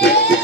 Yeah.